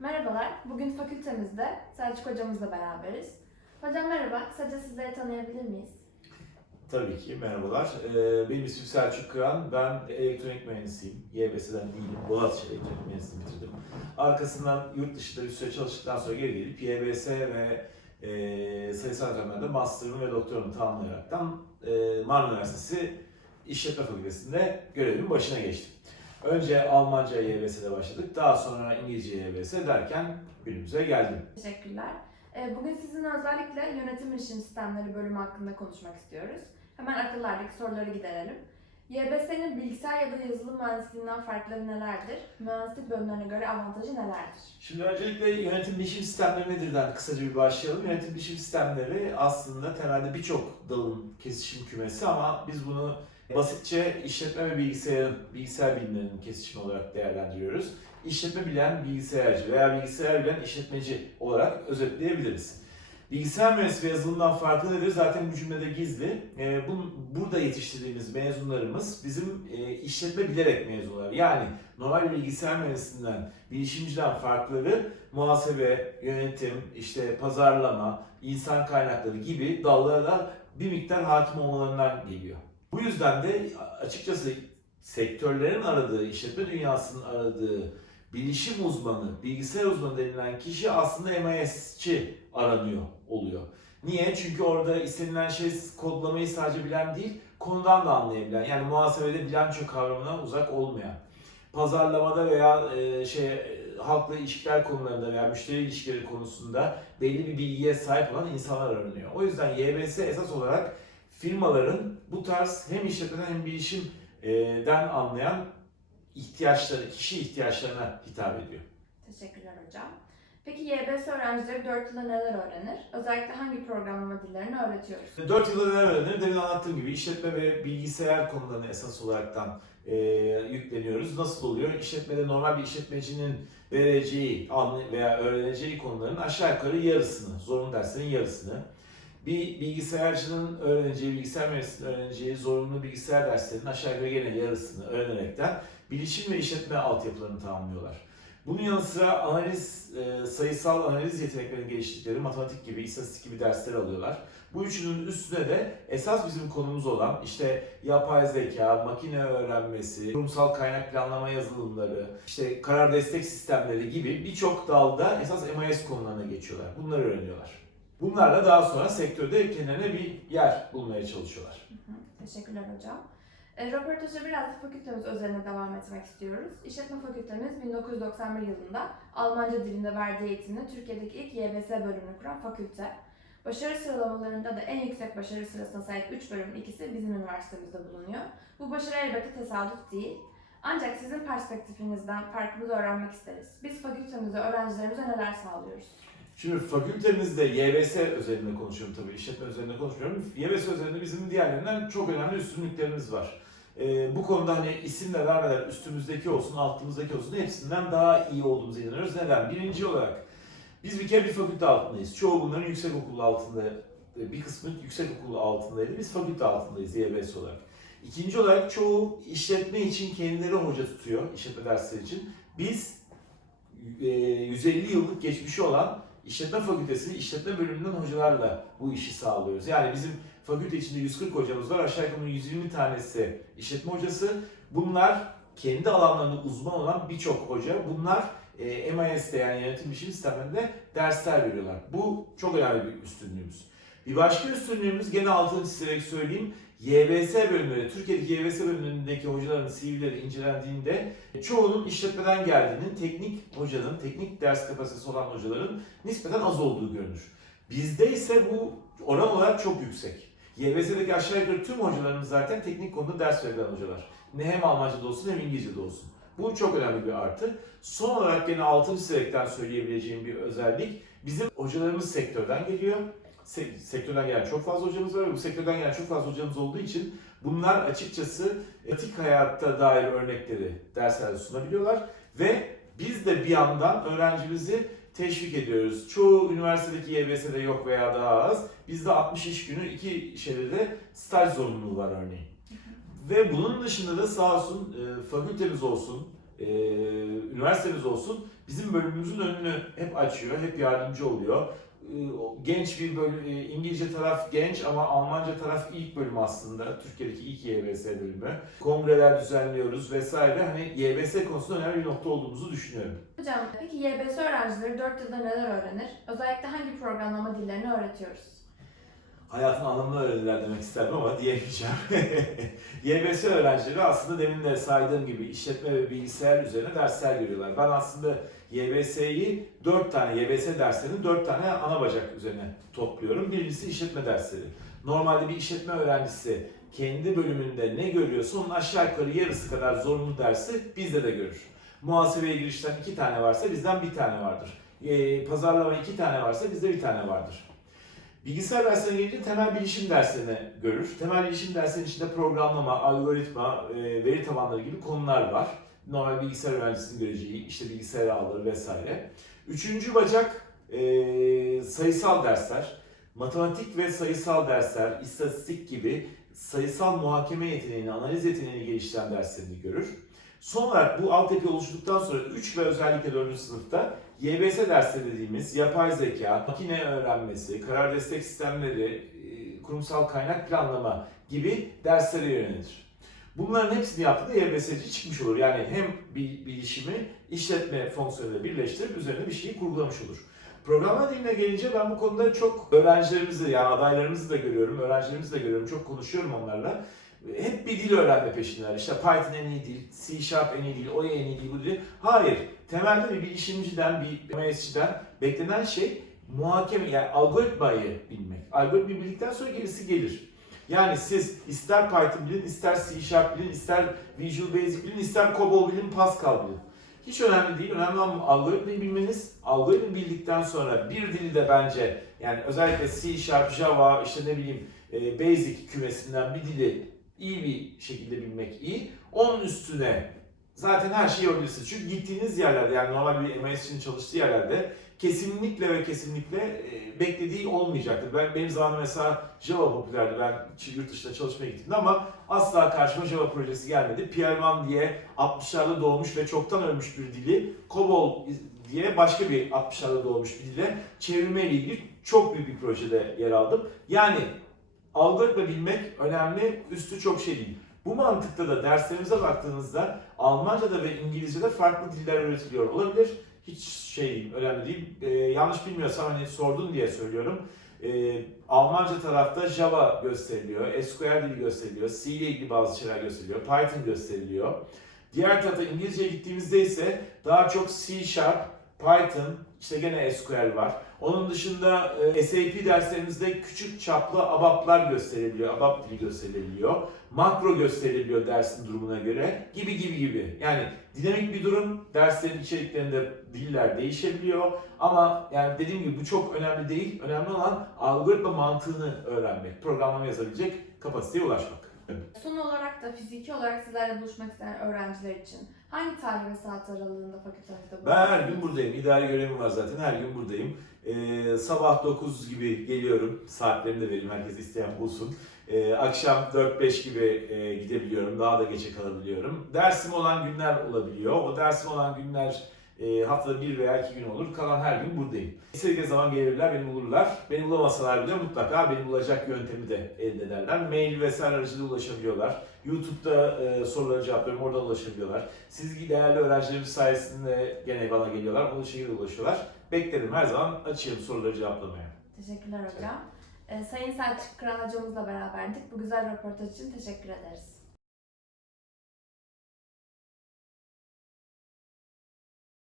Merhabalar, bugün fakültemizde Selçuk hocamızla beraberiz. Hocam merhaba, kısaca sizleri tanıyabilir miyiz? Tabii ki, merhabalar. Ee, benim ismim Selçuk Kıran, ben elektronik mühendisiyim. YBS'den değilim, Boğaziçi Elektronik Mühendisliğini bitirdim. Arkasından yurt dışında bir süre çalıştıktan sonra geri gelip YBS ve e, sayısal öğretmenlerde master'ımı ve doktoramı tamamlayaraktan e, Marmara Üniversitesi İşletme Fakültesi'nde görevimin başına geçtim. Önce Almanca YBS'de başladık, daha sonra İngilizce YBS derken günümüze geldim. Teşekkürler. Ee, Bugün sizinle özellikle yönetim bilişim sistemleri bölümü hakkında konuşmak istiyoruz. Hemen akıllardaki soruları giderelim. YBS'nin bilgisayar ya da yazılım mühendisliğinden farkları nelerdir? Mühendislik bölümlerine göre avantajı nelerdir? Şimdi öncelikle yönetim bilişim sistemleri nedirden kısaca bir başlayalım. Yönetim bilişim sistemleri aslında temelde birçok dalın kesişim kümesi ama biz bunu basitçe işletme ve bilgisayarın, bilgisayar bilimlerinin kesişimi olarak değerlendiriyoruz. İşletme bilen bilgisayarcı veya bilgisayar bilen işletmeci olarak özetleyebiliriz. Bilgisayar mühendisliği ve yazılımdan farkı nedir? Zaten bu cümlede gizli. Ee, bu, burada yetiştirdiğimiz mezunlarımız bizim e, işletme bilerek mezunlar. Yani normal bilgisayar mühendisliğinden, bilişimciden farkları muhasebe, yönetim, işte pazarlama, insan kaynakları gibi dallara da bir miktar hakim olmalarından geliyor. Bu yüzden de açıkçası sektörlerin aradığı, işletme dünyasının aradığı bilişim uzmanı, bilgisayar uzmanı denilen kişi aslında MIS'çi aranıyor oluyor. Niye? Çünkü orada istenilen şey kodlamayı sadece bilen değil, konudan da anlayabilen. Yani muhasebede bilanço kavramına uzak olmayan. Pazarlamada veya e, şey e, halkla ilişkiler konularında veya müşteri ilişkileri konusunda belli bir bilgiye sahip olan insanlar aranıyor. O yüzden YBS esas olarak firmaların bu tarz hem işletmeden hem bilişimden anlayan ihtiyaçları, kişi ihtiyaçlarına hitap ediyor. Teşekkürler hocam. Peki YBS öğrencileri 4 yılda neler öğrenir? Özellikle hangi programlama dillerini öğretiyoruz? 4 yılda neler öğrenir? Demin anlattığım gibi işletme ve bilgisayar konularını esas olaraktan e, yükleniyoruz. Nasıl oluyor? İşletmede normal bir işletmecinin vereceği veya öğreneceği konuların aşağı yukarı yarısını, zorunlu derslerin yarısını. Bir bilgisayarcının öğreneceği, bilgisayar mühendisliğinin öğreneceği zorunlu bilgisayar derslerinin aşağı yukarı gene yarısını öğrenerekten bilişim ve işletme altyapılarını tamamlıyorlar. Bunun yanı sıra analiz, e, sayısal analiz yeteneklerini geliştirdikleri matematik gibi, istatistik gibi dersler alıyorlar. Bu üçünün üstüne de esas bizim konumuz olan işte yapay zeka, makine öğrenmesi, kurumsal kaynak planlama yazılımları, işte karar destek sistemleri gibi birçok dalda esas MIS konularına geçiyorlar. Bunları öğreniyorlar. Bunlarla daha sonra sektörde kendilerine bir yer bulmaya çalışıyorlar. Teşekkürler hocam. E, röportaja biraz da fakültemiz özeline devam etmek istiyoruz. İşletme Fakültemiz 1991 yılında Almanca dilinde verdiği eğitimle Türkiye'deki ilk YBS bölümünü kuran fakülte. Başarı sıralamalarında da en yüksek başarı sırasına sahip 3 bölümün ikisi bizim üniversitemizde bulunuyor. Bu başarı elbette tesadüf değil. Ancak sizin perspektifinizden farklı da öğrenmek isteriz. Biz fakültemizde öğrencilerimize neler sağlıyoruz? Şimdi fakültemizde YBS özelinde konuşuyorum tabii, işletme özelinde konuşmuyorum. YBS özelinde bizim diğerlerinden çok önemli üstünlüklerimiz var. Ee, bu konuda hani isim de vermeden üstümüzdeki olsun, altımızdaki olsun hepsinden daha iyi olduğumuza inanıyoruz. Neden? Birinci olarak biz bir kere bir fakülte altındayız. Çoğu bunların yüksek okul altında, e, bir kısmı yüksek okul altındaydı. Biz fakülte altındayız YBS olarak. İkinci olarak çoğu işletme için kendileri hoca tutuyor, işletme dersleri için. Biz e, 150 yıllık geçmişi olan İşletme Fakültesi işletme bölümünden hocalarla bu işi sağlıyoruz. Yani bizim fakülte içinde 140 hocamız var. Aşağı yukarı 120 tanesi işletme hocası. Bunlar kendi alanlarında uzman olan birçok hoca. Bunlar e, MIS'te yani yönetim bilişim sistemlerinde dersler veriyorlar. Bu çok önemli bir üstünlüğümüz. Bir başka üstünlüğümüz gene altını çizerek söyleyeyim. YBS bölümleri, Türkiye'deki YBS bölümlerindeki hocaların CV'leri incelendiğinde çoğunun işletmeden geldiğinin, teknik hocanın, teknik ders kapasitesi olan hocaların nispeten az olduğu görünür. Bizde ise bu oran olarak çok yüksek. YBS'deki aşağı yukarı tüm hocalarımız zaten teknik konuda ders verilen hocalar. Ne hem Almanca'da olsun hem İngilizce'de olsun. Bu çok önemli bir artı. Son olarak yine altın çizerekten söyleyebileceğim bir özellik. Bizim hocalarımız sektörden geliyor. Se- sektörden gelen çok fazla hocamız var ve bu sektörden gelen çok fazla hocamız olduğu için bunlar açıkçası etik hayatta dair örnekleri derslerde sunabiliyorlar ve biz de bir yandan öğrencimizi teşvik ediyoruz. Çoğu üniversitedeki YBS'de yok veya daha az. Bizde 60 iş günü iki şeyde de staj zorunluluğu var örneğin. Ve bunun dışında da sağ olsun e, fakültemiz olsun, e, üniversitemiz olsun bizim bölümümüzün önünü hep açıyor, hep yardımcı oluyor. E, o genç bir bölüm, e, İngilizce taraf genç ama Almanca taraf ilk bölüm aslında. Türkiye'deki ilk YBS bölümü. Kongreler düzenliyoruz vesaire. Hani YBS konusunda önemli bir nokta olduğumuzu düşünüyorum. Hocam peki YBS öğrencileri 4 yılda neler öğrenir? Özellikle hangi programlama dillerini öğretiyoruz? Hayatın anlamını öğrendiler demek isterdim ama diyemeyeceğim. YBS öğrencileri aslında demin de saydığım gibi işletme ve bilgisayar üzerine dersler görüyorlar. Ben aslında YBS'yi 4 tane YBS derslerinin 4 tane ana bacak üzerine topluyorum. Birincisi işletme dersleri. Normalde bir işletme öğrencisi kendi bölümünde ne görüyorsa onun aşağı yukarı yarısı kadar zorunlu dersi bizde de görür. Muhasebeye girişten 2 tane varsa bizden bir tane vardır. Ee, pazarlama 2 tane varsa bizde bir tane vardır. Bilgisayar derslerine gelince temel bilişim derslerini görür. Temel bilişim derslerinin içinde programlama, algoritma, e, veri tabanları gibi konular var. Normal bilgisayar öğrencisinin göreceği, işte bilgisayar ağları vesaire. Üçüncü bacak e, sayısal dersler. Matematik ve sayısal dersler, istatistik gibi sayısal muhakeme yeteneğini, analiz yeteneğini geliştiren derslerini görür. Son olarak bu altyapı oluşturduktan sonra 3 ve özellikle 4. sınıfta YBS dersleri dediğimiz yapay zeka, makine öğrenmesi, karar destek sistemleri, e, kurumsal kaynak planlama gibi derslere yönelir. Bunların hepsini yaptığında YBS'ci çıkmış olur. Yani hem bir bilişimi işletme fonksiyonuyla birleştirip üzerine bir şeyi kurgulamış olur. Programlama diline gelince ben bu konuda çok öğrencilerimizi yani adaylarımızı da görüyorum, öğrencilerimizi de görüyorum. Çok konuşuyorum onlarla. Hep bir dil öğrenme peşindeler. İşte Python en iyi dil, C Sharp en iyi dil, o en iyi dil, bu dil. Hayır. Temelde bir bilişimciden, bir MS'ciden beklenen şey muhakeme, yani algoritmayı bilmek. Algoritmayı bildikten sonra gerisi gelir. Yani siz ister Python bilin, ister C Sharp bilin, ister Visual Basic bilin, ister COBOL bilin, Pascal bilin. Hiç önemli değil. Önemli olan algoritmayı bilmeniz. Algoritmayı bildikten sonra bir dili de bence yani özellikle C Sharp, Java, işte ne bileyim e, Basic kümesinden bir dili iyi bir şekilde bilmek iyi. Onun üstüne zaten her şeyi yapabilirsiniz. Çünkü gittiğiniz yerlerde yani normal bir MSC'nin çalıştığı yerlerde kesinlikle ve kesinlikle e, beklediği olmayacaktır. Ben benim zamanımda mesela Java popülerdi. Ben yurt dışına çalışmaya gittim ama asla karşıma Java projesi gelmedi. PR1 diye 60'larda doğmuş ve çoktan ölmüş bir dili COBOL diye başka bir 60'larda doğmuş bir dile çevirmeyle ilgili çok büyük bir projede yer aldım. Yani algoritma bilmek önemli, üstü çok şey değil. Bu mantıkta da derslerimize baktığınızda Almanca'da ve İngilizce'de farklı diller öğretiliyor olabilir. Hiç şey önemli değil. Ee, yanlış bilmiyorsam hani sordun diye söylüyorum. Ee, Almanca tarafta Java gösteriliyor, SQL dili gösteriliyor, C ile ilgili bazı şeyler gösteriliyor, Python gösteriliyor. Diğer tarafta İngilizce'ye gittiğimizde ise daha çok C Sharp, Python, işte gene SQL var. Onun dışında e, SAP derslerimizde küçük çaplı ABAP'lar gösteriliyor, ABAP dili gösteriliyor. Makro gösteriliyor dersin durumuna göre gibi gibi gibi. Yani dinamik bir durum, derslerin içeriklerinde diller değişebiliyor. Ama yani dediğim gibi bu çok önemli değil. Önemli olan algoritma mantığını öğrenmek, programlama yazabilecek kapasiteye ulaşmak. Son olarak da fiziki olarak sizlerle buluşmak isteyen öğrenciler için hangi tarih ve saat aralığında fakültemizde Ben her gün buradayım. İdari görevim var zaten. Her gün buradayım. Ee, sabah 9 gibi geliyorum. Saatlerimi de vereyim. Herkes isteyen bulsun. Ee, akşam 4-5 gibi e, gidebiliyorum. Daha da geçe kalabiliyorum. Dersim olan günler olabiliyor. O dersim olan günler e, haftada bir veya iki gün olur. Kalan her gün buradayım. İstedikleri zaman gelirler, beni bulurlar. Beni bulamasalar bile mutlaka beni bulacak yöntemi de elde ederler. Mail vesaire aracılığıyla ulaşabiliyorlar. YouTube'da e, soruları cevaplıyorum, oradan ulaşabiliyorlar. Siz değerli öğrencilerimiz sayesinde gene bana geliyorlar, bu şekilde ulaşıyorlar. Beklerim her zaman açayım soruları cevaplamaya. Teşekkürler hocam. Ee, Sayın Selçuk Kıran hocamızla beraberdik. Bu güzel röportaj için teşekkür ederiz.